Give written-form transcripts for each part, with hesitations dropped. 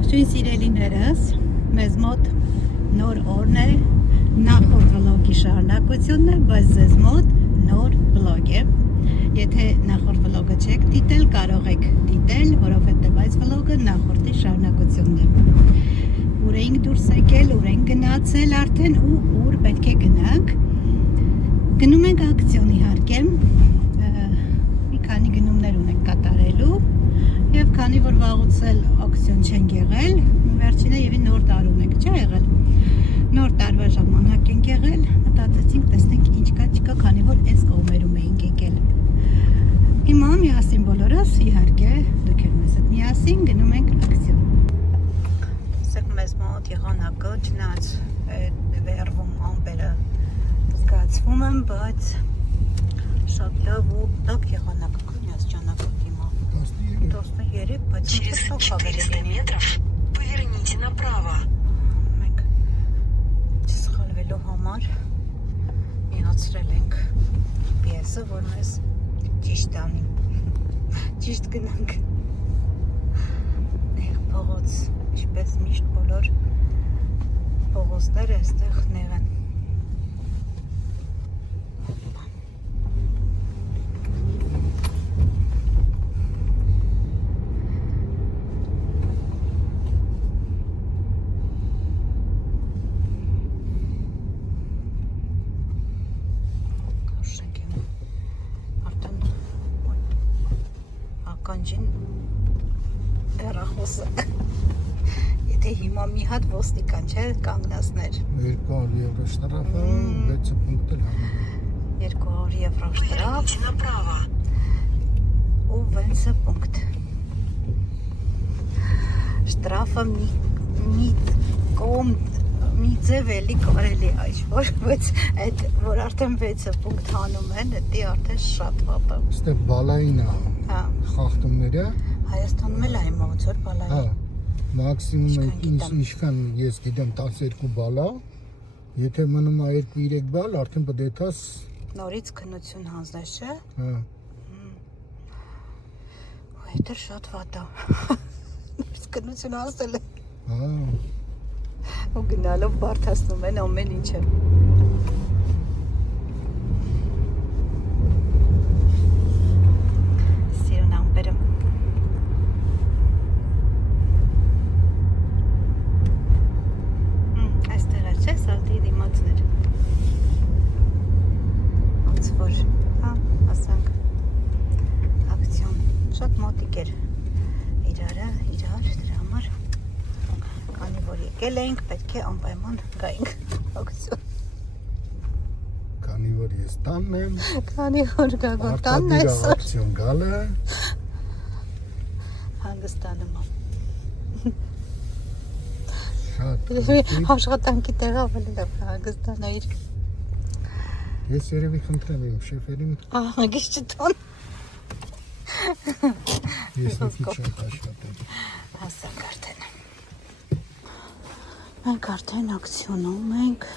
Ողջույն սիրելիներս, մեզ մոտ նոր օրն է, նախորդ վլոգի շարունակությունն է, բայց ձեզ մոտ նոր վլոգ է։ Եթե նախորդ վլոգը չեք դիտել, կարող եք դիտել, որովհետև այս վլոգը նախորդի շարունակությունն է։ Ուր ենք դուրս եկել, ուր ենք գնացել արդեն ու ուր պետք է գնանք։ Գնում ենք ակցիոն իհարկե, մի քանի գնումներ ունենք կատարելու։ Եվ քանի որ վաղուց էլ ակցիոն չենք եղել, վերջինը եւ նոր տարուն ենք չէ եղել։ Նոր տարվա ժամանակ ենք եղել, մտածեցինք տեսնենք ինչ կա չկա, քանի որ այս կողմերում էինք եկել։ Հիմա միասին բոլորս իհարկե դուք եք մեզ հետ միասին գնում ենք ակցիոն։ Տեսեք մեզ մոտ եղանակը չնայած վերվում ամպերը զգացվում են, բայց շատ լավ ու լավ եղանակը կնյաց ճանապարհի հիմա 13, բայց через 400 метров поверните направо. Մենք չսխալվելու համար միացրել ենք GPS-ը, որ մեզ ճիշտ անի, ճիշտ գնանք։ Փողոց, ինչպես միշտ բոլոր փողոցները այստեղ նեղ են։ Ականջին հեռախոսը, եթե հիմա մի հատ ոստիկան չէ կանգնացներ։ 200 եվրո շտրաֆը, 6 պունկտ էլ հանում։ 200 եվրո շտրաֆ Поверните направо. ու 6 պունկտ։ Շտրաֆը մի կողմ մի ձև էլի կարելի այսօր, բայց այդ որ արդեն 6 պունկտ հանում են, դա արդեն շատ վատ է։ Ստե բալային է Հա, խախտումները, Հայաստանում էլ այն ոնց որ բալային։ հա, մաքսիմում Ինչքան գիտեմ։ ինչքան ես գիտեմ 12 բալա, եթե մնում է 2-3 բալ, արդեն պետք է դաս, Նորից քննություն հանձնես, չէ՞։ հա, Ու դա շատ վատ է։ Նորից քննություն հանձնել է։ հա, Ու գնալով բարդացնում են ամեն ինչը։ Սիրուն ամպերը։ Այստեղ է չէ, սալտի դիմացներ։ Ոնց որ, հա, ասանք ակցիոն շատ մոտիկ էր իրար դրա համար։ Քանի որ եկել էինք, պետք է անպայման գայինք ակցիոն։ քանի որ ես տանն եմ, Քանի որ գագոտանն արտադիր այսօր ակցիոն գալը, հանգստանում եմ։ շատ, Աշխատանքի տեղը ավելի լավ հանգստանայիր։ ես երևի խնդրեմ իմ շեֆերին, Ահագիս չտոն։ ես մի քիչ եմ աշխատել, Հասանք արդեն։ Մենք արդեն ակցիոնում ենք։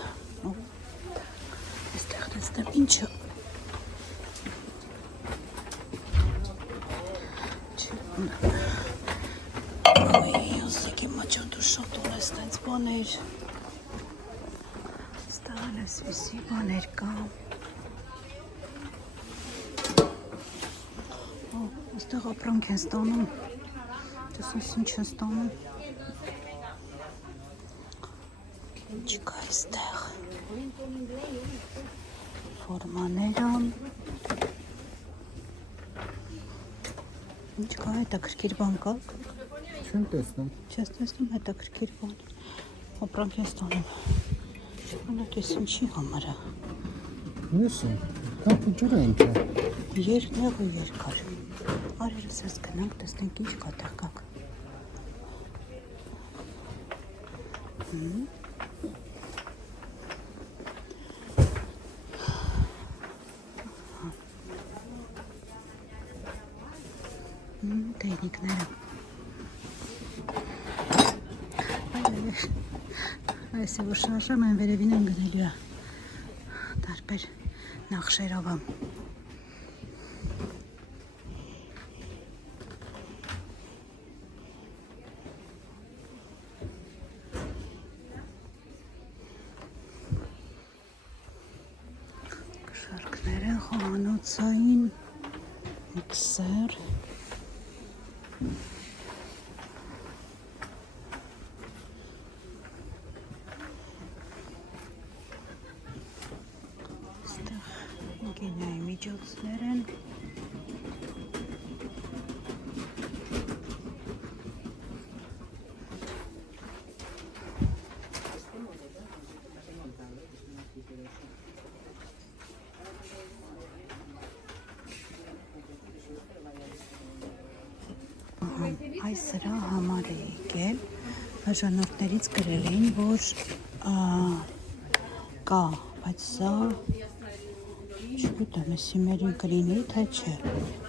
Այստեղ տեսնեմ ինչը։ Ոյ, ոսիկի մաչոտու շատ ունես տենց բաներ։ Ստահան ես վիսի բաներ կա։ Այստեղ ապրանք են ստանում։ Տեսնես ինչ են ստանում։ Ինչ կա այստեղ։ Ֆորմաները։ Ինչ կա հետաքրքիր բան կա։ չեմ տեսնում, Չես տեսնում հետաքրքիր բան։ Ապրանք են ստանում։ Չգիտես ինչի համար է։ մյուսը, կամպուջուր է ինքը, Երկնեղ ու երկար։ Արելս ես գնանք, տեսնենք ինչ կա տեղ կակ։ Տեխնիկները։ Այսի որ շարժամ այն վերևին են գնելու է։ Տարբեր նախշերով եմ։ խոհանոցային միքսեր ստեղ գինայի միջոցներ են այս սրա համար է եկել բաժանորդներից գրել էին, որ կա, բայց սա չգիտեմ, սիմերին կլինի, թե չէ,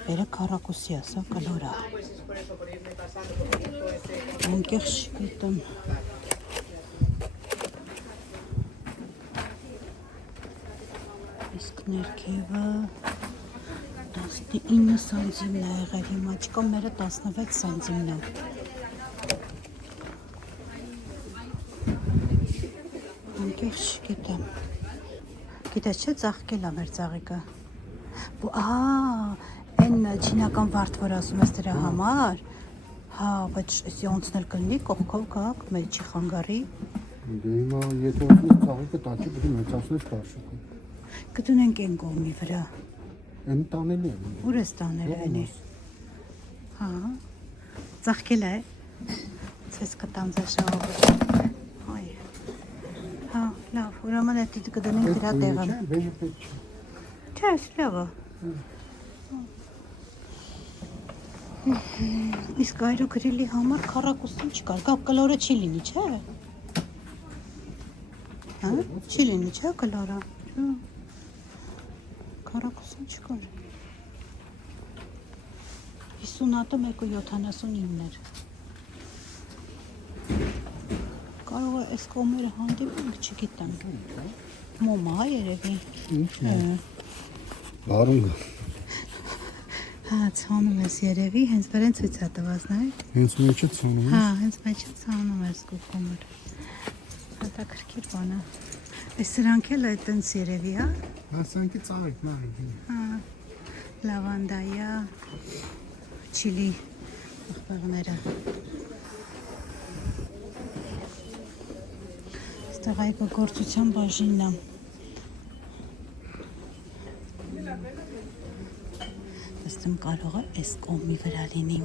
բերը քառակուսի, սա կլոր է, անկեղ չգիտեմ, իսկ ներքևը 19 սանտիմն է եղել, հիմա չկա, մերը 16 սանտիմն է։ Անկեղ չգիտեմ։ Գիտես չէ, ծաղկել է մեր ծաղիկը։ Այն չինական վարդ, որ ասում ես դրա համար, հա, բայց էսի անցնել կլինի, կողքով գակ, մեր չի խանգարի։ Դե հիմա եթե ասես ծաղիկը տաճի, պետք է մեծացնես կարշուկը։ Կդունենք են կողմի վրա։ Են տանելի է։ Ուր ես տանել այնի։ Հա, ծաղկել է։ Ցես կտամ զաշահով։ Այ։ Հա, լավ, ուրեմն այդ դիտը կդնենք դրա տեղը։ Չէ, բեժը պետք չէ։ Չէ, լավ է։ Իսկ այրու գրիլի համար քառակուսին չկար, կլորը չի լինի, չէ։ Հա, չի լինի, չէ, կլորը։ Չէ։ Քառակուսին չկար։ 50-ատը 1.79 էր։ Կարող է այս կողմերը հանդիպենք, չգիտեմ։ Մոմա երևի։ Ինչ է։ Բարունգ։ Հա, ցանում ես երևի, հենց վրան ցույց է տված, նայ։ Հենց մեջը ցանում ես։ Հա, հենց մեջը ցանում ես կողմերը։ Հետաքրքիր բան է։ Այս սրանք էլ է տենց երևի, հա։ Հասանքի ծաղիկն է։ Հա, լավանդայա, չիլի աղբեղները։ Ստեղ այգոգործության բաժինն է։ Ըստեմ կարող է այս կողմի վրա լինի։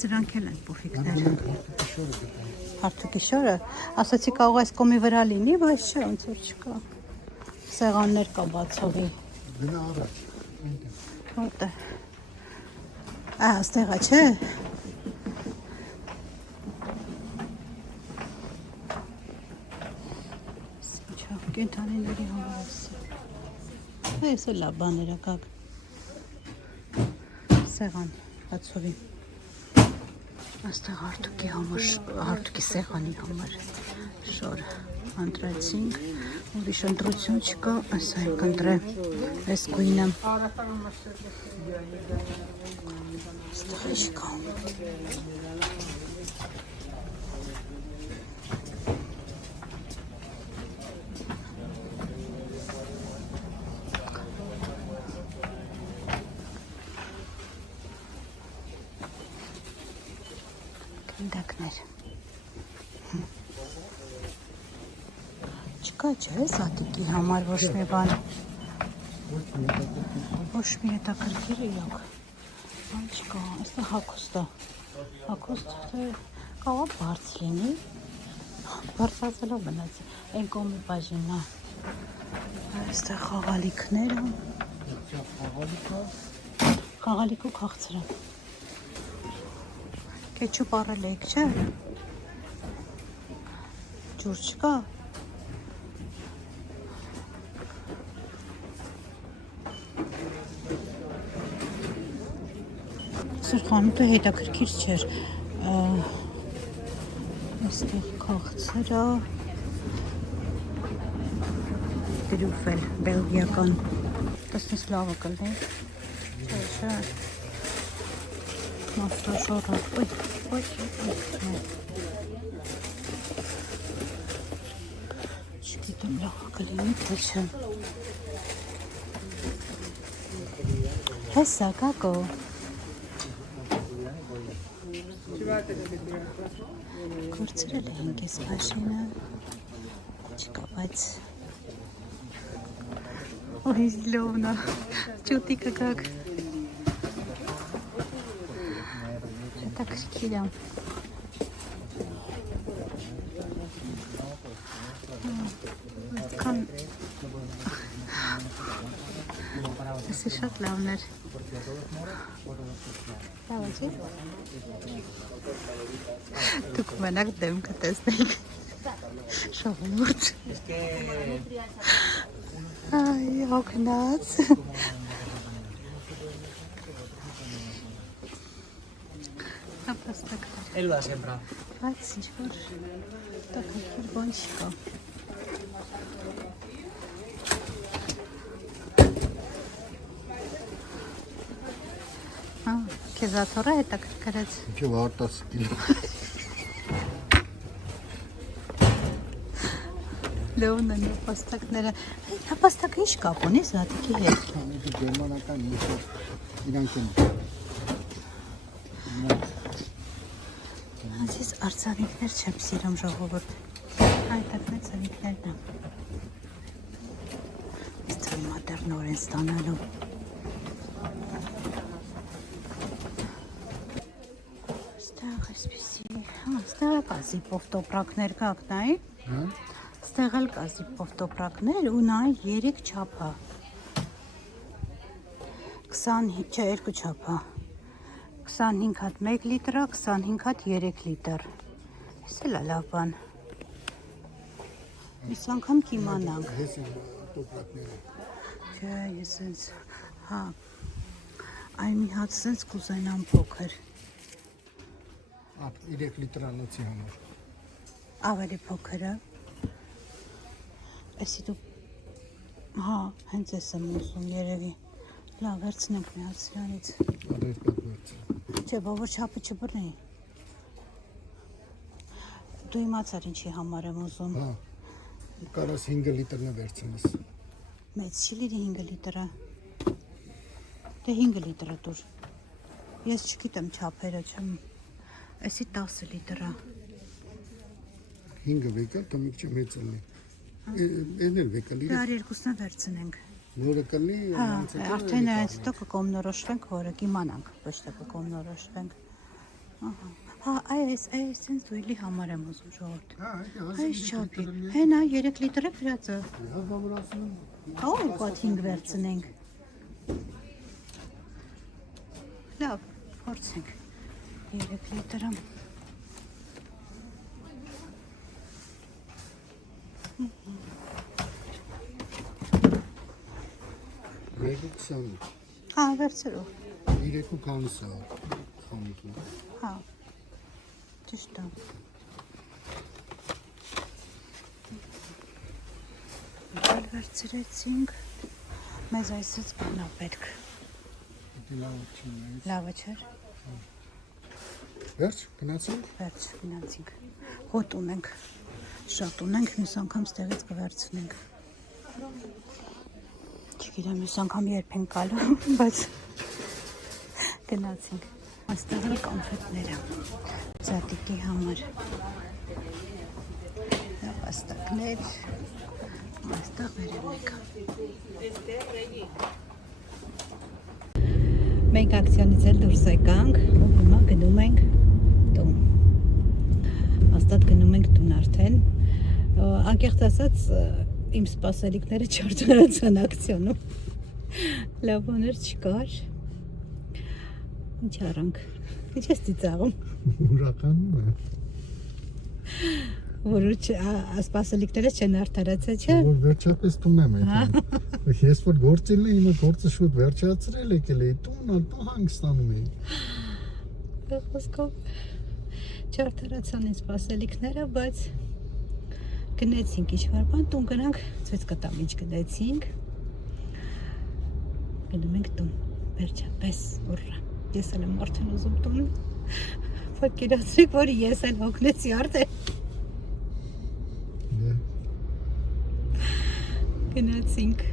Սրանք էլ են պուֆիկներ։ Հարթուկի շորը, ասացի կարող այս կոմի վրա լինի, բայց չէ, ոնց որ չկա։ Սեղաններ կա բացողի։ Գնա առաջ։ Որտե՞։ Ստեղա չէ։ Ինչա, կենթանիների համար։ Այս է լավ բաներ ա կակ։ Սեղան, բացողի։ Աստեղ հարթուկի համար, հարթուկի սեղանի համար շոր ընտրեցինք, ուրիշ ընտրություն չկա, ասա ենք ընտրեմ, այս գույնը, աստեղ է չկա, դակներ չկա չէ սատիկի համար ոչ մի բան ոչ մի հետաքրքիր իրոք բան չկա այստեղ հագուստ կարող բարձ լինի բարձրացելով մնաց այն կողմի բաժինն է այստեղ խաղալիքները խաղալիք ու քաղցրը Կեչուպ առել եք, չէ՞։ Ջուր չկա։ Սր խանութը հետաքրքիր չէր։ Այստեղ քաղցրը գրուֆել, բելգիական Տեսնես լավը կլնի։ Չէ։ Մասշորը։ Ոյ։ Չգիտեմ լավը կլինի, թե չէ։ Հեսա կակո։ Կորցրել ենք ես մաշինը։ Չկա, բայց Ой, зелёна. Чутика как. Так скидам. Kan. Das ist schon launer. Давайте. Тук манак демка тестник. Шалмут. Ay, հոգնած։ Ապաստակներ։ Էլու ասեմ բրա։ Բայց ինչ-որ տակակիր բան չկա։ Քեզաթորը է տակակրած։ Ինչու 10 կիլո։ Լեոնը նապաստակները։ Նապաստակը ինչ կապ ունի Զատիկի հետ։ Դա գերմանական ինչ-որ իրանք են։ Այսպես արցանիկներ չեմ սիրում ժողովուրդ։ Այդտեղ մեծ անիկներն են։ Իսկ մատեր նոր են ստանալու։ Ստեղ այսպեսի, ստեղ է կազի պովտոպրակներ կակ նայի։ Ստեղ էլ կազի պովտոպրակներ ու նայի 3 չապա։ 20, չէ 2 չապա։ 25 հատ 1 լիտրա, 25 հատ 3 լիտր։ Ես էլ լավ բան։ Ես անգամ կիմանանք։ Ես եմ տոպրակները։ Չէ, ես ինձ, հա, այ մի հատ սենց կուզենամ փոքր։ 3 լիտրանոցի համար։ Ավելի փոքրը։ Էսի դու, հա, հենց ես եմ ուզում երևի։ Լավ, վերցնենք մի հատ սրանից։ Ադեր կապվեց։ Չէ, բավոր չապը չբռնի։ Դու իմացար ինչի համար եմ ուզում։ Հա, կարաս 5 լիտրն է վերցնես։ Մեծ չի լիրի 5 լիտրը։ Դե 5 լիտրը դուր։ Ես չգիտեմ չափերը չեմ։ Էսի 10 լիտրը։ 5 վեկալ, տամիք չեմ հեծալի։ Են էլ վեկալ իրեք։ Դար երկուսն է վերցնենք։ Նորը կլնի, Հա, արդեն այս հետո կկողմնորոշվենք, որը կիմանանք, ոչ թե կկողմնորոշվենք։ Հա, այս սենց դույլի համար եմ ուզում ժողովուրդ։ Այս չափի։ Հենա 3 լիտր է գրածը։ Հա, բավոր ասում եմ։ Հա, պատ 5 վերցնենք։ Լավ, փորձենք։ 3 լիտրը։ Մեկը 20։ Հա, վերցրու։ 3.50 խանութում։ Հա, ճիշտ է։ Այլ վերցրեցինք, մեզ այսպես բանա պետք։ Լավը չէր։ Վերջ, գնացինք։ Վերջ գնացինք։ Հոտ ունենք, շատ ունենք, մյուս անգամ ստեղից կվերցնենք։ Չգիտեմ, մյուս անգամ երբ ենք գալու, բայց գնացինք։ Այստեղ էլ կոնֆետները Զատիկի համար։ Նապաստակներ, այստեղ վերևնեք։ Մենք ակցիոնից էլ դուրս եկանք ու հիմա գնում ենք տուն։ Հաստատ գնում ենք տուն արդեն։ Անկեղծ ասած իմ սպասելիքները չարդարացան ակցիոնում։ Լավ բաներ չկար։ Ինչ արանք։ Ինչ ես ծիծաղում։ Ուրականում է։ Որ սպասելիքները չեն արդարացել, չէ՞։ Որ վերջապես տուն եմ եկել։ Ես որ գործելն է, հիմա գործը շուտ վերջացրել եկել էի տուն հանգստանում էի։ Խոսքով չարդարացան իմ սպասելիքները, բայց գնացինք ինչ-որ բան, տուն գնանք, ցույց կտամ ինչ գնացինք։ գնում ենք տուն, վերջապես, ուռա, ես էլ եմ արդեն ուզում տուն, պատկերացրեք, որ ես էլ հոգնեցի արդեն, գնացինք։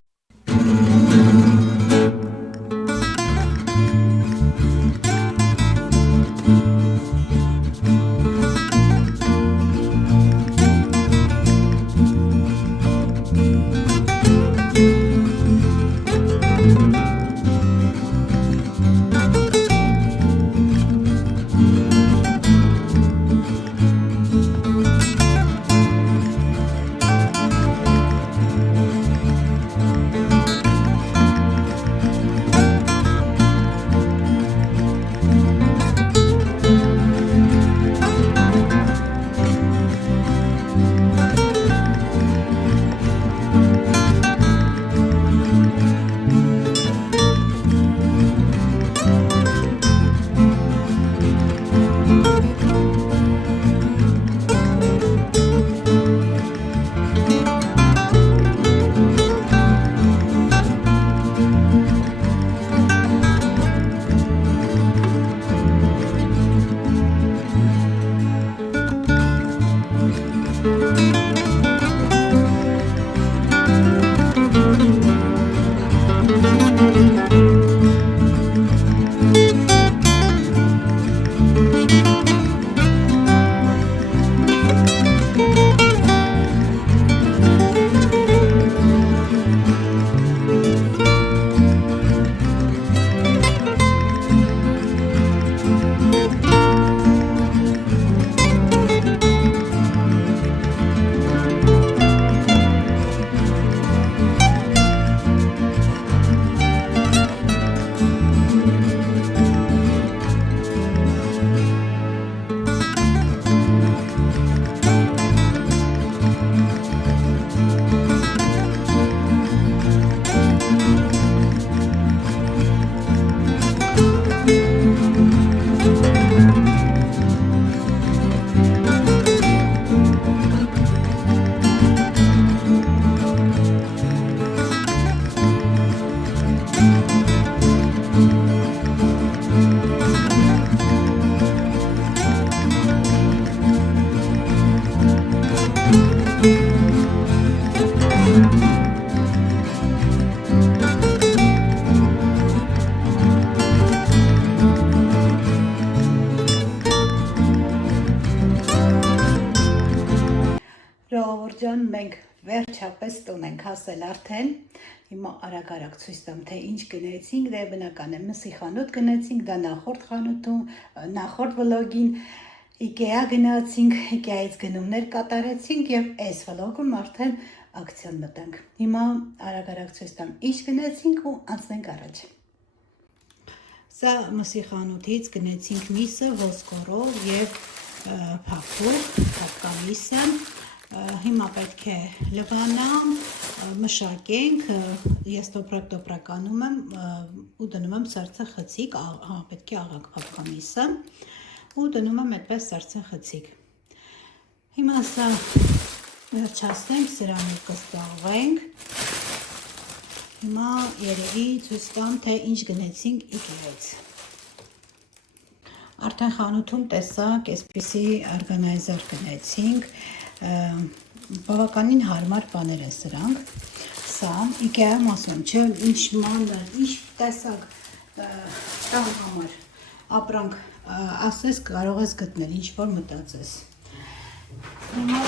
Ջան, մենք վերջապես տուն ենք հասել արդեն, հիմա արագ ցույց տամ, թե ինչ գնեցինք, դե բնական է, մսի խանութ գնեցինք, դա նախորդ խանութում, նախորդ վլոգին, IKEA գնացինք, IKEA-ից գնումներ կատարեցինք և այս վլոգում արդեն ակցիոն մտանք։ Հիմա արագ ցույց տամ, ինչ գնեցինք ու անցնենք առաջ։ Սա մսի խանութից գնեցինք միսը, ոսկորով և փափուկ, փափկամիսը։ Հիմա պետք է լվանամ, մշակենք, ես տոպրականում եմ ու դնում եմ սառցե խցիկ, պետք է աղակ փափկամիսը ու դնում եմ այդպես սառցե խցիկ։ Հիմա սա վերջացնենք, սրանով կստաղվենք։ Հիմա երևի ցույց տամ, թե ինչ գնեցինք IKEA-ից։ Արդեն խանութում տեսակ, այսպիսի օրգանայզեր գնեցինք, բավականին հարմար բաներ են սրանք, սա IKEA-ում ասում, չէ, ինչ մանր, ինչ տեսակ տան համար, ապրանք, ասես կարող ես գտնել, ինչ որ մտածես։ Հիմա,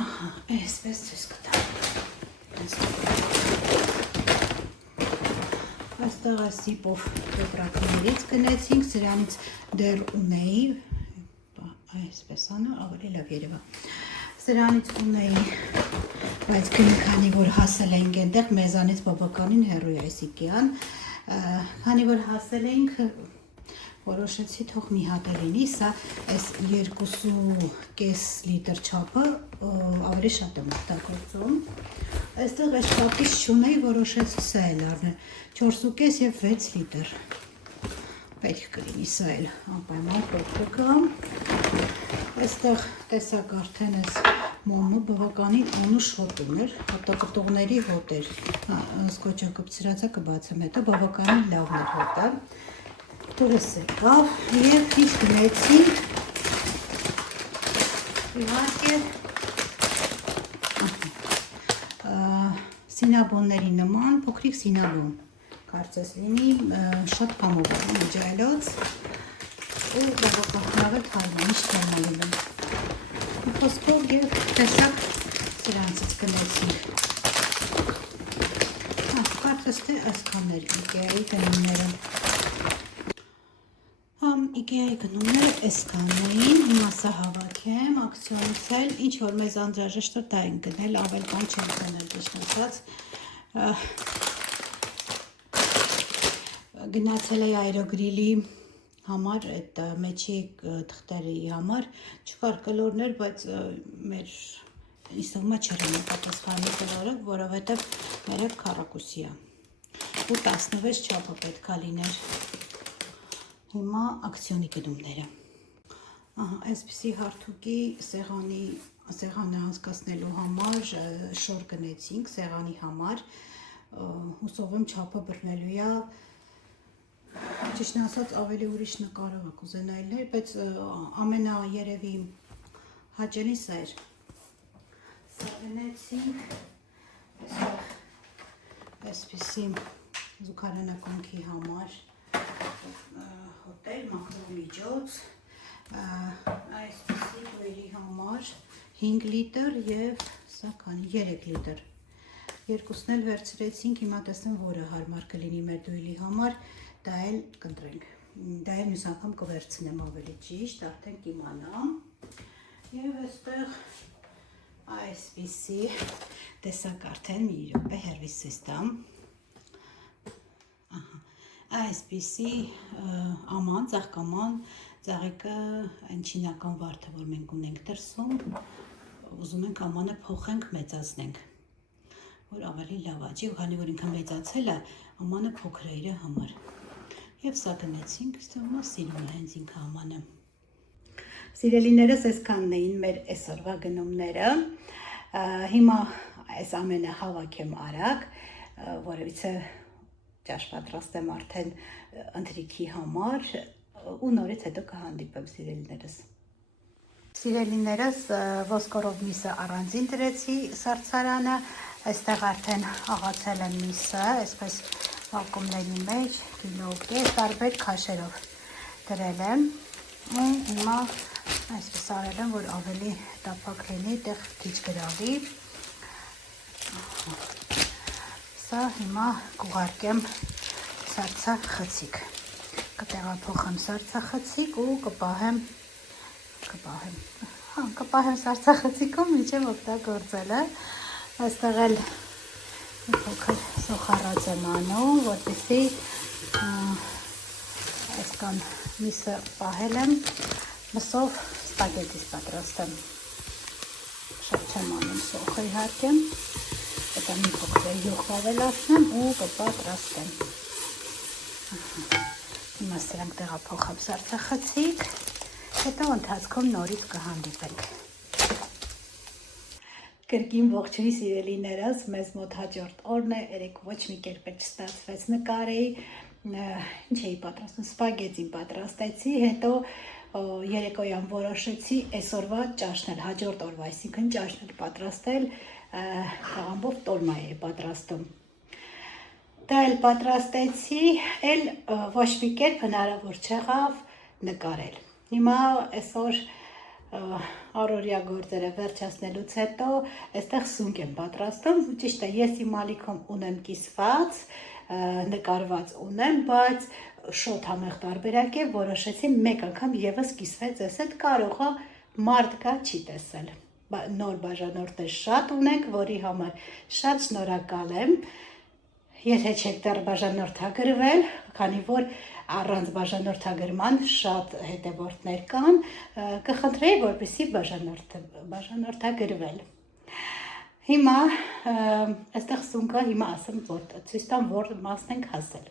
ահա, այսպես ցույց կտամ։ Այստեղ այս տիպով տոպրակներից գնեցինք, սրանից դեռ ունեի, այսպես անա, ավելի լավ երևա։ Սրանից ունեի, բայց քանի որ հասել էինք այնտեղ, մեզանից բավականին հեռու է այս IKEA-ն, քանի որ հասել էինք, որոշեցի թող մի հատ լինի, սա այս 2.5 լիտր չափը ավելի շատ եմ օգտագործում։ Այստեղ այս չափից չունեի, որոշեցի սա էլ առնել, 4.5 և 6 լիտր։ Պետք կլինի սա էլ անպայման փոքրիկը։ Այստեղ տեսակ արդեն այս Մոմը բավականին անուշ հոտ ուներ, հոտակտողների հոտ էր, սկոչը կպցրածը կբացեմ հետո, բավականին լավն էր հոտը, դուրս եկավ և ինչ գնեցինք, իհարկե սինաբոնների նման, փոքրիկ սինաբոն, կարծես լինի շատ կամով է, ջայլոց ու բավականին թարմա, ինչ թարմա լինում։ Խոսքով և տեսակ սրանցից գնեցինք։ Կարծես թե այսքաններ Իկեայի գնումները։ Իկեայի գնումները այսքանն էին, հիմա սա հավաքեմ, ակցիոնից էլ, ինչ որ մեզ անհրաժեշտ է դա ենք գնել, ավել բան չենք գնել ճիշտ ասած։ Գնացել էի այրոգրիլի համար, այդ մեջի թղթերի համար, չկար կլորներ, բայց մեր ինստումա չեր են պատասխանի կլորը, որովհետև մերը քառակուսի է ու 16 չափը պետք է լիներ։ Հիմա ակցիոնի գնումները։ Այսպիսի հարթուկի սեղանը անցկացնելու համար շոր գնեցինք սեղանի համար, հուսով եմ չափը բռնելու է, ճիշտն ասած ավելի ուրիշ նկարով կուզենայիններ, բայց ամենաերևի հաճելի սա էր։ Սա գնեցինք, այսպիսի զուգարանակոնքի համար հոտել, մաքրոմիջոց, այսպիսի դույրի համար 5 լիտր և սա քանի 3 լիտր։ Երկուսն էլ վերցրեցինք, հիմա տեսնեմ որը հարմար կլինի մեր դույլի համար, դա էլ կընտրենք, դա էլ մյուս անգամ կվերցնեմ ավելի ճիշտ, արդեն կիմանամ և այստեղ այսպիսի տեսակ արդեն մի րոպե հեռվից ցույց տամ, այսպիսի աման, ծաղկաման, ծաղիկը այն չինական վարդը, որ մենք ունենք դրսում, ուզում ենք ամանը փոխենք, մեծացնենք, որ ավելի լավ աճի, քանի որ ինքը մեծացել է, ամանը փոքր է իր համար։ Եվ սա գնեցինք, ստումա սիրում է հենց ինքը ամանը։ Սիրելիներս այսքանն էին մեր այսօրվա գնումները, հիմա այս ամենը հավաքեմ արագ, որովհետև ճաշ պատրաստեմ արդեն ընթրիքի համար ու նորից հետո կհանդիպեմ սիրելիներս։ Սիրելիներս ոսկորով միսը առանձին դրեցի սառցարանը, այստեղ արդեն աղացել եմ միսը, այսպես վակումների մեջ, կիլո կես, տարբեր քաշերով դրել եմ ու հիմա այսպես արել եմ, որ ավելի տափակ լինի, տեղ քիչ գրավի։ Սա հիմա կուղարկեմ սառցախցիկ, կտեղափոխեմ սառցախցիկ ու կպահեմ սառցախցիկում մինչև օգտագործելը, այստեղ էլ մի փոքր սոխառած եմ անում, որպեսզի այսքան միսը պահել եմ, մսով սպագետիս պատրաստեմ, շատ չեմ անում սոխը իհարկե, հետո մի փոքր յուղ ավելացնեմ ու կպատրաստեմ։ Հիմա սրանք տեղափոխեմ սառցախցիկ, հետո ընթացքում նորից կհանդիպենք։ Կրկին ողջույն սիրելիներս, մեզ մոտ հաջորդ օրն է, երեկ ոչ մի կերպ չստացվեց նկարեի, ինչ էի պատրաստում, սպագետին պատրաստեցի, հետո երեկոյան որոշեցի այսօրվա ճաշնել, հաջորդ օրվա, այսինքն ճաշնել պատրաստել, կաղամբով տոլմա էի պատրաստում։ Դա էլ պատրաստեցի, էլ ոչ մի կերպ հնարավոր չեղավ նկարել։ Հիմա այսօր առօրյա գործերը վերջացնելուց հետո այստեղ սունկ եմ պատրաստում, ճիշտ է, ես իմ ալիքում ունեմ կիսված, նկարված ունեմ, բայց շոտ համեղ տարբերակ է, որոշեցի մեկ անգամ եւս կիսվեց, ասել կարող է մարդ կա չի տեսել։ Նոր բաժանորդներ շատ ունենք, որի համար շատ շնորհակալ եմ։ Եթե չեք դեռ բաժանորդագրվել, քանի որ առանց բաժանորդագրման շատ հետևորդներ կան, կխնդրեի, որպեսզի բաժանորդագրվել։ Հիմա այստեղ սունկը, հիմա ասեմ, որ ցույց տամ, որ մասն ենք հասել։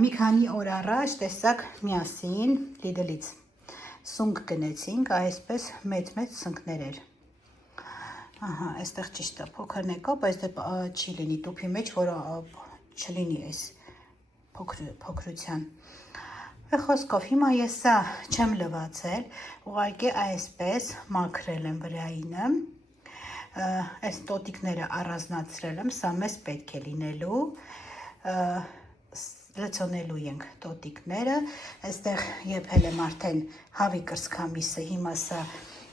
Մի քանի օր առաջ տեսակ միասին Lidl-ից սունկ գնեցինք, այսպես մեծ սունկներ էր։ Ահա, այստեղ ճիշտ է, փոքրն եկա, բայց դե չի լինի տուփի մեջ, որ չլինի այս փոքրության։ Խոսքով հիմա ես սա չեմ լվացել, ուղղակի այսպես մաքրել եմ վրայինը, այս տոտիկները առանձնացրել եմ, սա մեզ պետք է լինելու, լցոնելու ենք տոտիկները, այստեղ եփել եմ արդեն հավի կրծքամիսը, հիմա սա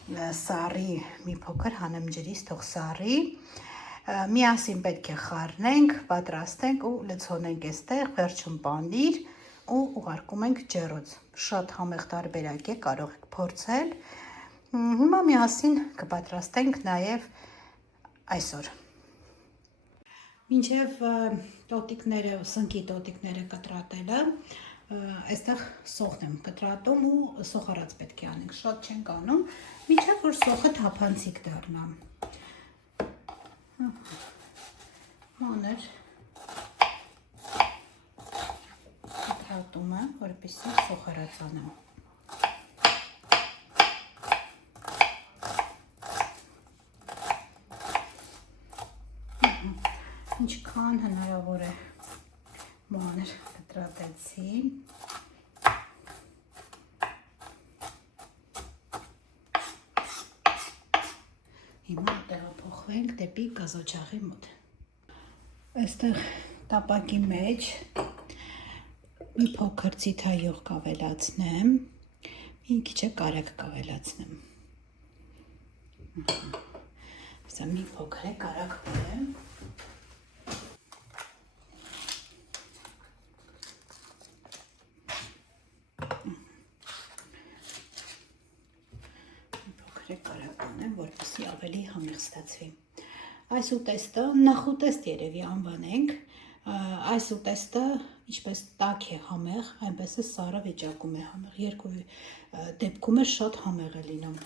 սառի մի փոքր հանեմ ջրից, թող սառի, միասին պետք է խառնենք, պատրաստենք ու լցոնենք այստեղ, վերջում պանիր ու ուղարկում ենք ջեռոց, շատ համեղ տարբերակ է, կարող եք փորձել, հիմա միասին կպատրաստենք նաև այսօր։ Մինչև տոտիկները, սնկի տոտիկները կտրատելը, այստեղ սոխն եմ կտրատում ու սոխարած պետք է անենք, շատ չենք անում, մինչև որ սոխը թափանցիկ դառնա։ Մանր կտրատում եմ, որպեսզի սոխարած անեմ։ Ինչքան հնարավոր է մանր կտրատեցի։ Հիմա տեղափոխվենք դեպի գազոջախի մոտ։ Այստեղ տապակի մեջ մի փոքր ցիթայող կավելացնեմ, մի քիչ կարագ կավելացնեմ։ Սա մի փոքր է կարագ բերեմ։ Կարականեմ, որպեսզի ավելի համեղ ստացվի։ Այս ուտեստը նախուտեստ երևի անվանենք, այս ուտեստը ինչպես տաք է համեղ, այնպես է սառը վիճակում է համեղ, երկու դեպքում է շատ համեղ է լինում։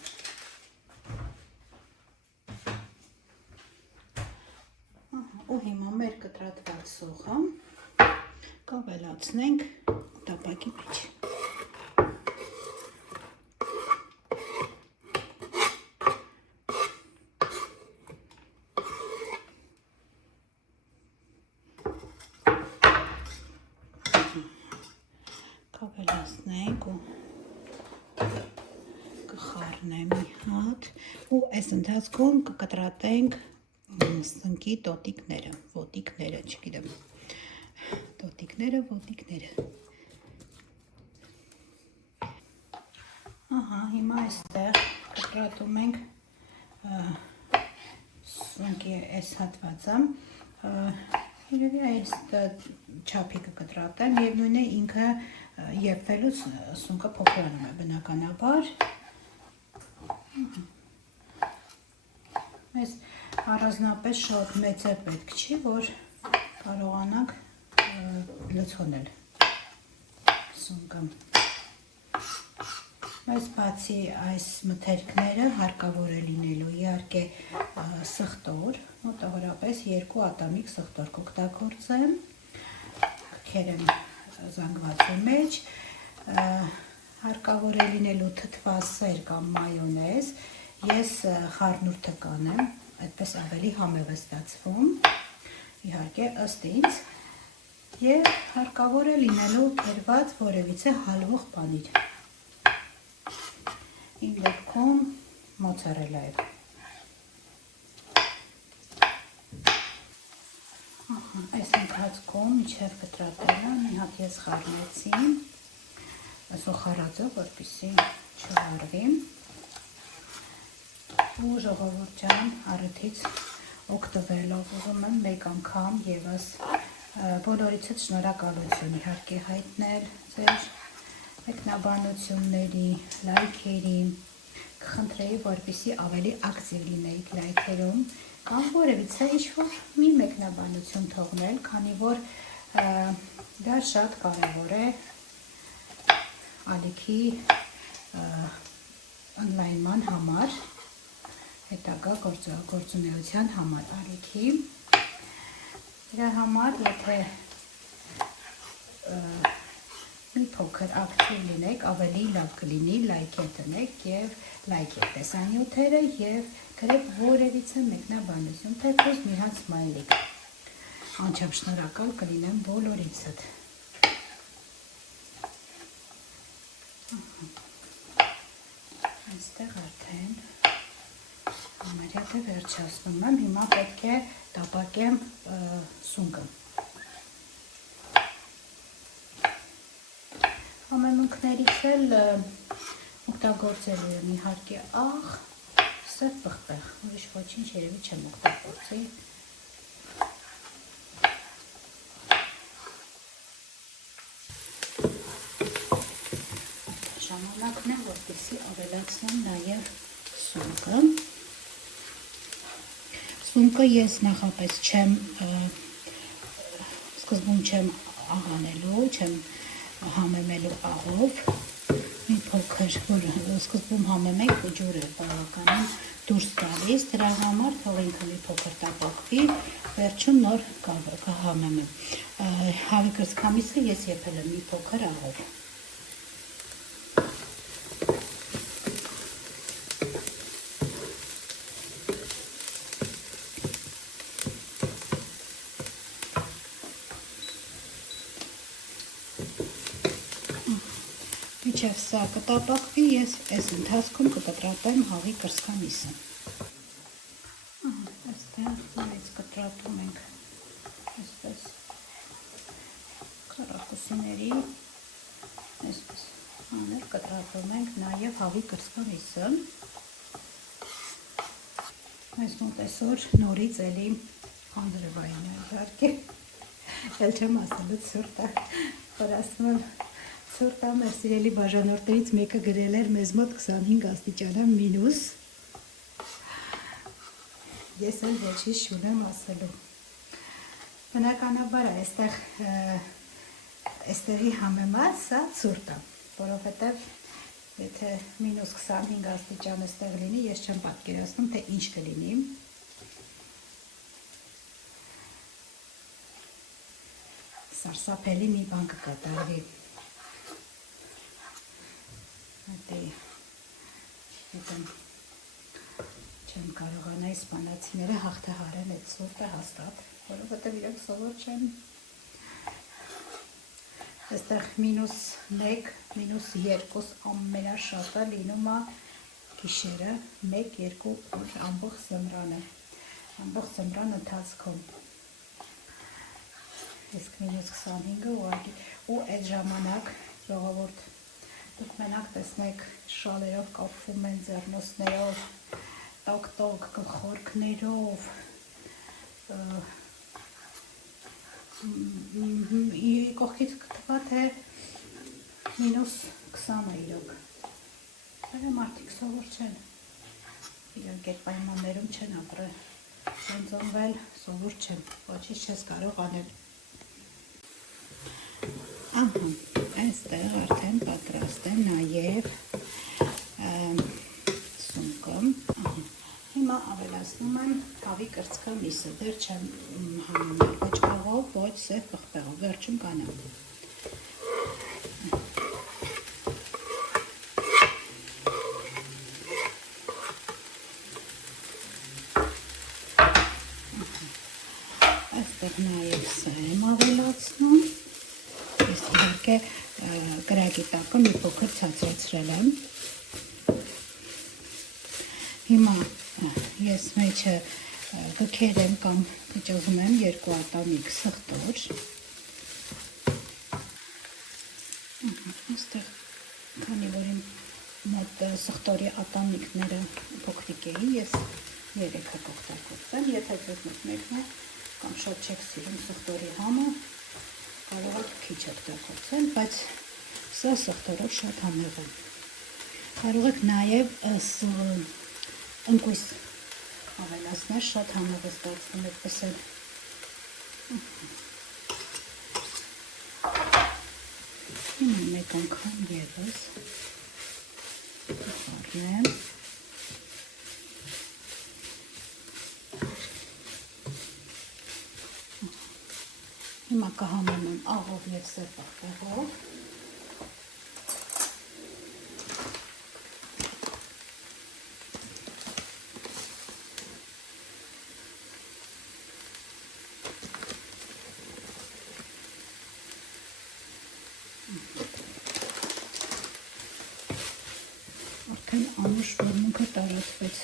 Ու հիմա մեր կտրատված սոխը կավելացնենք տապակի մեջ։ Կավելացնենք ու կխառնեմ մի հատ ու այս ընթացքում կկտրատենք սնկի տոտիկները, ոտիկները, չգիտեմ, ոտիկները։ Ահա, հիմա այստեղ կտրատում ենք սնկի այս հատվածը, երևի այս չափի կկտրատեմ և նույն է ինքը եփվելուց սունկը փոքրանում է բնականաբար։ Մեզ առանձնապես շատ մեծ է պետք չի, որ կարողանանք լցոնել սունկը։ Բայց բացի այս մթերքները հարկավոր է լինելու իհարկե սխտոր, մոտավորապես 2 ատամիկ սխտոր կօգտագործեմ, քերեմ զանգվածի մեջ, հարկավոր է լինելու թթվասեր կամ մայոնեզ, ես խառնուրդը կանեմ, այդպես ավելի համեղ է ստացվում, իհարկե ըստ ինձ, և հարկավոր է լինելու կերված որևիցե հալվող պանիր, իմ դեպքում մոցարելա է։ Այս ընթացքում մինչև կտրատելը մի հատ ես խառնեցի սոխարածը, որպեսզի չվարվի ու ժողովուրդ ջան առիթից օգտվելով ուզում եմ մեկ անգամ ևս բոլորիցս շնորհակալություն իհարկե հայտնել ձեր մեկնաբանությունների, լայքերի, կխնդրեի, որպեսզի ավելի ակտիվ լինեիք լայքերում կամ որևիցե ինչ-որ մի մեկնաբանություն թողնել, քանի որ դա շատ կարևոր է ալիքի օնլայնման համար, հետագա գործունեության համար ալիքի։ Դրա համար, եթե մի փոքր ակտիվ լինեք, ավելի լավ կլինի լայքեր տնեք և լայքեր տեսանյութերը և գրեփ որևիցե մեկնաբանություն, թեկուզ մի հատ սմայլիկ։ Անչափ շնորհակալ կլինեմ բոլորիցդ։ Այստեղ արդեն համարյա թե վերջացնում եմ, հիմա պետք է տապակեմ սունկը։ Համեմունքներից էլ օգտագործելու եմ իհարկե աղ, սև պղպեղ, ուրիշ ոչինչ երևի չեմ օգտագործի։ Ժամանակն է, որպեսզի ավելացնեմ նաև սունկը։ Սունկը ես նախապես չեմ սկզբում չեմ աղանելու, չեմ համեմելու աղով, մի փոքր, որ սկզբում համեմենք ու ջուրը բավականին դուրս գալիս, դրա համար թող ինքը մի փոքր տապակվի, վերջում նոր կհամեմեմ։ Հավի կրծքամիսը ես եփել եմ մի փոքր աղով։ Մինչև սա կտապակվի, ես այս ընթացքում կկտրատեմ հավի կրծքամիսը։ Այստեղ նորից կտրատում ենք այսպես քառակուսիների, այսպես աներ կտրատում ենք նաև հավի կրծքամիսը։ Այս մոտ այսօր նորից էլի անձրևային է իհարկե, էլ չեմ ասելու ցուրտ է, որ ասում եմ ցուրտ է, մեր սիրելի բաժանորդներից մեկը գրել էր մեզ մոտ 25 աստիճան մինուս։ Ես էլ ոչինչ չունեմ ասելու։ Բնականաբար այստեղի համեմատ սա ցուրտ է, որովհետև եթե մինուս 25 աստիճան այստեղ լինի, ես չեմ պատկերացնում, թե ինչ կլինի։ Սարսափելի մի բան կկատարվի։ Չեմ կարողանա իսպանացիները հաղթահարել այդ ցուրտը հաստատ, որովհետև իրենք սովոր չեն։ Այստեղ մինուս 1, մինուս 2 ամենաշատը լինում է գիշերը 1-2 օր ամբողջ ձմռան ընթացքում։ Իսկ մինուս 25-ը ուղղակի ու այդ ժամանակ ժողովուրդ դուք մենակ տեսնեք շալերով կապվում են ձեռնոցներով, տոկ-տոկ գլխորքներով, կողքից կթվա թե մինուս 20 է իրոք, այլ մարդիկ սովոր չեն, իրենք այդ պայմաններում չեն ապրել, ընձոնվել սովոր չեն, ոչինչ չես կարող անել։ Ահա, այստեղ արդեն պատրաստ է նաև սունկը։ Հիմա ավելացնում եմ հավի կրծքամիսը, դեռ չեմ համեմել ոչ աղով, ոչ սև պղպեղով, վերջում կանամ։ Այստեղ նաև սա եմ ավելացնում։ Ես իհարկե կրակի տակը մի փոքր ցածրացրել եմ։ Հիմա ես մեջը գքեր եմ կամ փճոզում եմ 2 ատամիկ սխտոր։ Այստեղ քանի որ իմ մոտ սխտորի ատամիկները փոքրիկ էին, ես 3-ը կօգտագործեմ, եթե ձեզ մոտ մեկն է կամ շատ չեք սիրում սխտորի համը, կարող եք քիչ օգտագործել, բայց սա սխտորով շատ համեղ է։ Կարող եք նաև ընկույզ ավելացնել, շատ համեղ է ստացվում, այդպես է։ Հիմա մեկ անգամ ևս առնեմ։ Հիմա կհամեմեմ աղով և սև պղպեղով։ անուշ որմունքը տարածվեց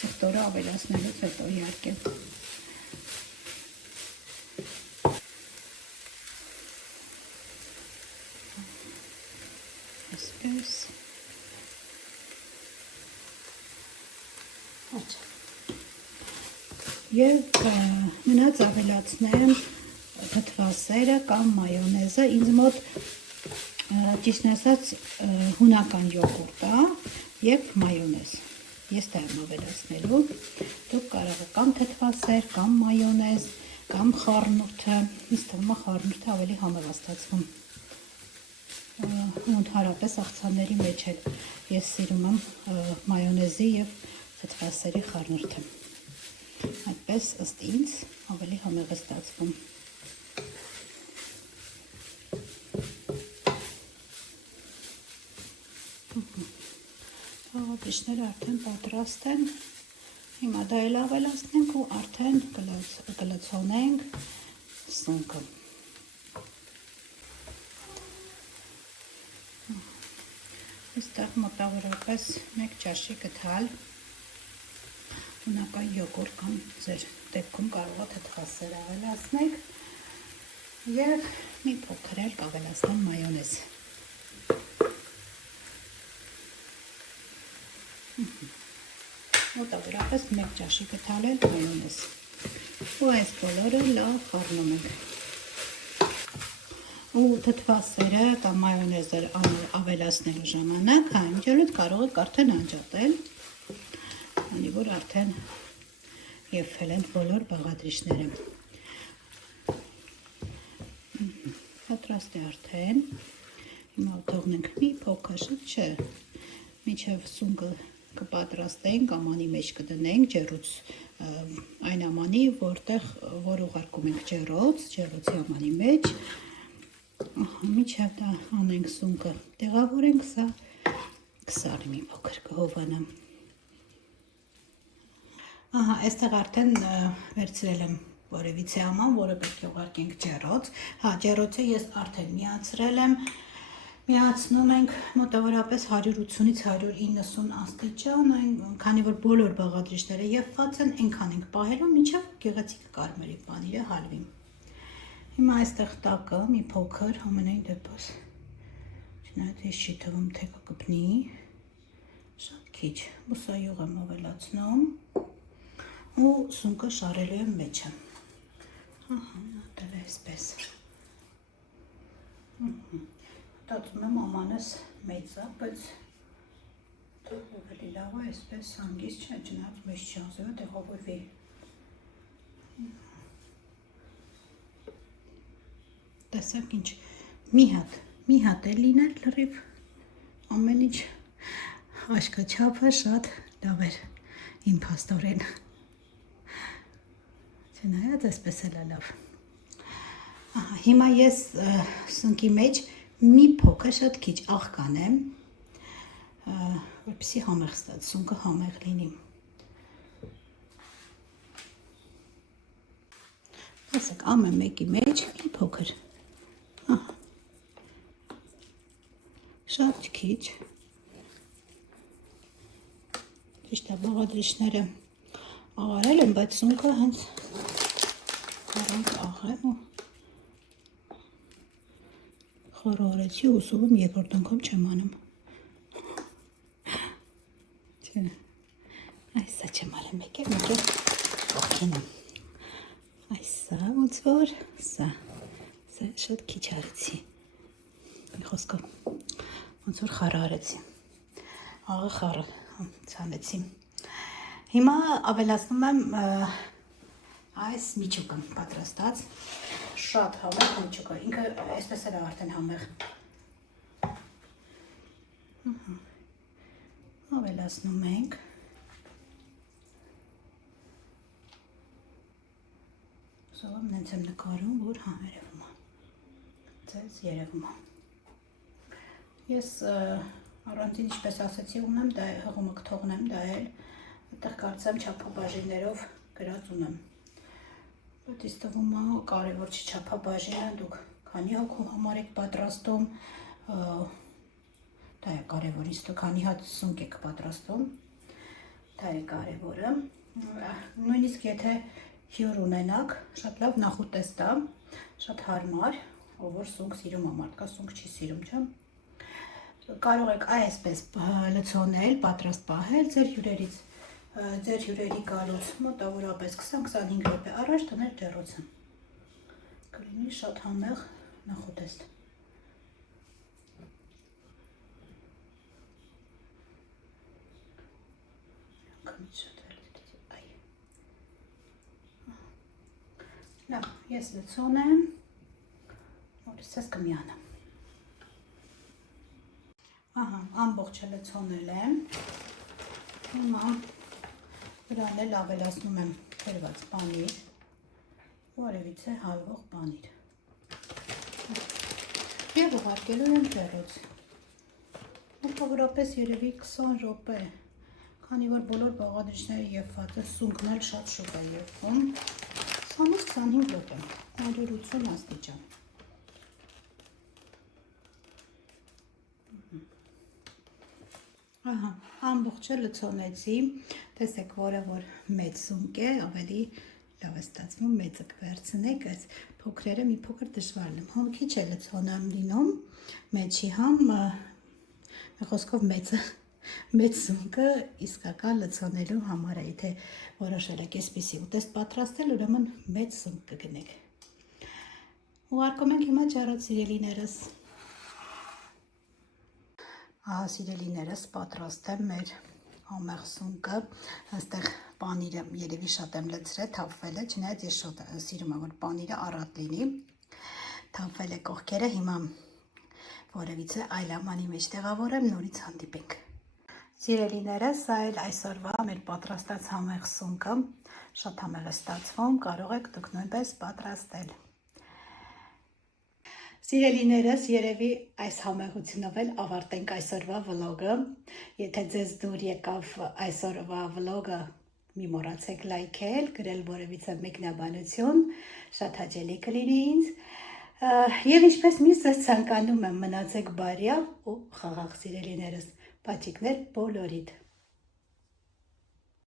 սխտորը ավելացնելուց հետո իհարկե։ Այսպես։ Եվ մնաց ավելացնեմ թթվասերը կամ մայոնեզը, ինձ մոտ ճիշտն ասած հունական յոգուրտ է եւ մայոնեզ։ Ես դա եմ ավելացնելու։ Դուք կարող եք կամ թթվասեր, կամ մայոնեզ, կամ խառնուրդը, ինձ թվում է խառնուրդը ավելի համեղ է ստացվում։ Ընդհանրապես աղցանների մեջ էլ ես սիրում եմ մայոնեզի եւ թթվասերի խառնուրդը։ Այդպես ըստ ինձ ավելի համեղ է ստացվում։ Աղոթիչները արդեն պատրաստ են։ Հիմա դա էլ ավելացնենք ու արդեն կլցոնենք սունկը։ Այստեղ մոտավորապես 1 ճաշի գթալ հունական յոգուրտ կամ ձեր դեպքում կարող է թթվասեր ավելացնեք եւ մի փոքր էլ կավելացնեմ մայոնեզ։ Մոտավորապես 1 ճաշի գթալ էլ մայոնեզ։ Ու այս բոլորը լավ խառնում ենք։ Ու թթվասերը կամ մայոնեզը ավելացնելու ժամանակ համջելուց կարող եք արդեն անջատել, քանի որ արդեն եփել են բոլոր բաղադրիչները։ Պատրաստ է արդեն։ Հիմա թողնենք մի փոքր, չէ, մինչև սունկը կպատրաստենք, ամանի մեջ կդնենք ջեռուց այն ամանի, որ ուղարկում ենք ջեռոցի ամանի մեջ։ Մինչև դա անենք սունկը տեղավորենք, սա կսարի մի փոքր կհովանամ։ Ահա, այստեղ արդեն վերցրել եմ որևիցե աման, որը պետք է ուղարկենք ջեռոց։ Հա, ջեռոցը ես արդեն միացրել եմ։ Միացնում ենք մոտավորապես 180-ից 190 աստիճան, քանի որ բոլոր բաղադրիչները եփված են, այնքան ենք պահելու, մինչև գեղեցիկ կարմրի պանիրը հալվի։ Հիմա այստեղ տակը մի փոքր, ամենայն դեպս, չնայած ես չի թվում, թե կգտնի, շատ քիչ, բուսայուղ եմ ավելացնում ու սունկը շարելու եմ մեջը։ Ահա, դել է այսպես։ Մտածում եմ ամանս մեծ է, բայց ավելի լավ է այսպես հանգիստ չէ, չնայած մեծ չի ասելու տեղավորվի։ Տեսակ ինչ, մի հատ է լինել լրիվ, ամեն ինչ աշկաչափը շատ լավ էր իմ փաստորեն։ Չնայած այսպես էլ է լավ։ Հիմա ես սունկի մեջ մի փոքր շատ քիչ աղ կանեմ, որպեսզի համեղ ստացի, սունկը համեղ լինի։ Ասեք, ամեն մեկի մեջ մի փոքր։ Շատ քիչ։ Ճիշտ է, բաղադրիչները աղարել եմ, բայց սունկը հենց առանց աղեմ ու խորորեցի ու սուվում երկրորդ անգամ չեմ անում։ Չէ, այսա չեմ արել մեկ էլ ողքին եմ։ Այսա ոնց որ, սա շատ քիչ արեցի։ Մի խոսքով, ոնց որ խառը արեցի։ Աղը խառը ցանեցի։ Հիմա ավելացնում եմ այս միջուկը պատրաստած, շատ համեղ միջուկը, ինքը այսպես էլ արդեն համեղ։ Ավելացնում ենք։ Սովորում նենց եմ նկարում, որ հա երևում է, ձեզ երևում է։ Ես առանցին ինչպես ասեցի ունեմ, դա հղումը կթողնեմ, դա էլ, այդտեղ կարծեմ չափաբաժիններով գրած ունեմ։ Բայց ինձ թվում է կարևոր չի չափաբաժինը, դուք քանի հոգու համար եք պատրաստում, Դա է կարևորը, իսկ քանի հատ սունկ եք պատրաստում, դա է կարևորը։ Նույնիսկ եթե հյուր ունենաք, շատ լավ նախուտեստ է, շատ հարմար, ով որ սունկ սիրում է, մարդկա սունկ չի սիրում, չէ՞։ Կարող եք այսպես լցոնել, պատրաստ պահել ձեր հյուրերի գալուց մոտավորապես 20-25 րոպե առաջ դնել ջեռոցը։ Կլինի շատ համեղ նախուտեստ։ Լավ, ես լցոն եմ, նորից ես կմիանամ։ Ահա, ամբողջը լցոնել եմ, հիմա վրան էլ ավելացնում եմ թերված պանիր, որևիցե հալվող պանիր և ուղարկելու եմ ջեռոց, մոտավորապես երևի 20 րոպե, քանի որ բոլոր բաղադրիչները եփված է, սունկն էլ շատ շուտ է եփվում, 20-25 րոպե, 180 աստիճան։ Ահա, ամբողջը լցոնեցի, տեսեք, որը որ մեծ սունկ է, ավելի լավ է ստացվում, մեծը կվերցնեք, այս փոքրերը մի փոքր դժվար եմ, համ քիչ է լցոնամ լինում, մեջի համ, խոսքով մեծ սունկը իսկական լցոնելու համար է, եթե որոշել եք այսպիսի ուտեստ պատրաստել, ուրեմն մեծ սունկ կգնեք։ Ուղարկում ենք հիմա ջեռոց սիրելիներս։ Ահա սիրելիներս պատրաստ է մեր համեղ սունկը, այստեղ պանիրը երևի շատ եմ լցրել, թափվել է, չնայած ես շատ սիրում եմ, որ պանիրը առատ լինի, թափվել է կողքերը, հիմա որևիցե այլ ամանի մեջ տեղավորեմ, նորից հանդիպենք։ Սիրելիներս, սա էլ այսօրվա մեր պատրաստած համեղ սունկը, շատ համեղ է ստացվում, կարող եք դուք նույնպես պատրաստել։ Սիրելիներս, երևի այս համեղությունով էլ ավարտենք այսօրվա վլոգը, եթե ձեզ դուր եկավ այսօրվա վլոգը, մի մոռացեք լայքել, գրել որևիցե մեկնաբանություն, շատ հաճելի կլինի ինձ, և ինչպես միշտ ձեզ ցանկանում եմ մնացեք բարյավ ու խաղաղ սիրելիներս, պաչիկներ բոլորիդ։